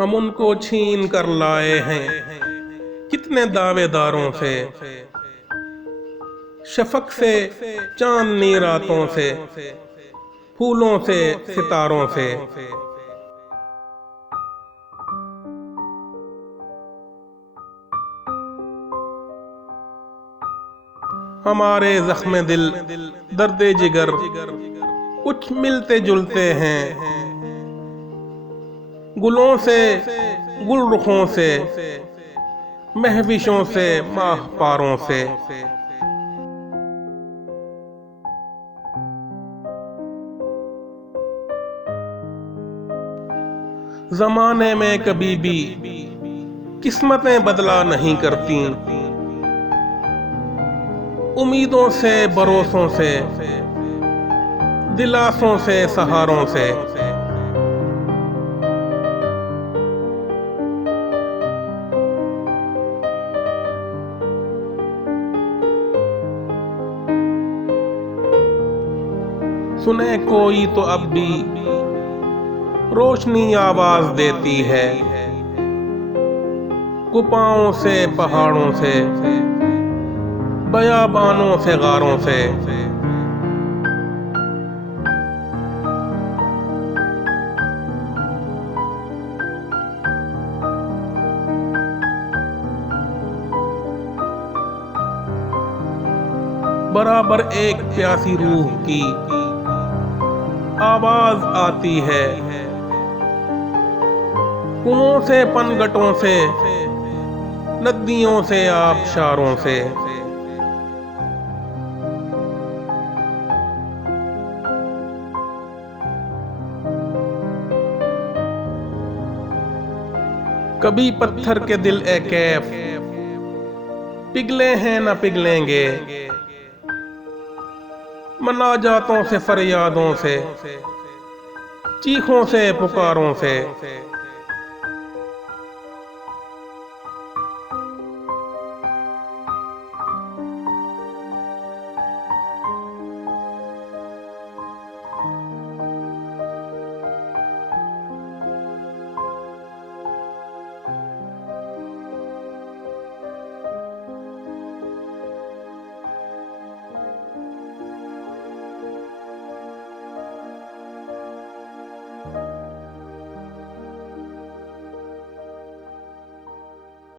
हम उनको छीन कर लाए हैं कितने दावेदारों से, शफक से, चांदनी रातों से, फूलों से, सितारों से। हमारे जख्म दिल, दर्दे जिगर कुछ मिलते जुलते हैं, गुलों से, गुलरुखों से, महविशों से, माहपारों से। जमाने में कभी भी किस्मतें बदला नहीं करती, उम्मीदों से, भरोसों से, दिलासों से, सहारों से। सुने कोई तो अब भी रोशनी आवाज देती है, गुफाओं से, पहाड़ों से, बयाबानों से, गारों से। बराबर एक प्यासी रूह की आवाज आती है, कुओं से, पनघटों से, नदियों से, आबशारों से। कभी पत्थर के दिल ए कैफ पिघले हैं न पिघलेंगे, मनाजातों से, फरियादों से, चीखों से, पुकारों से।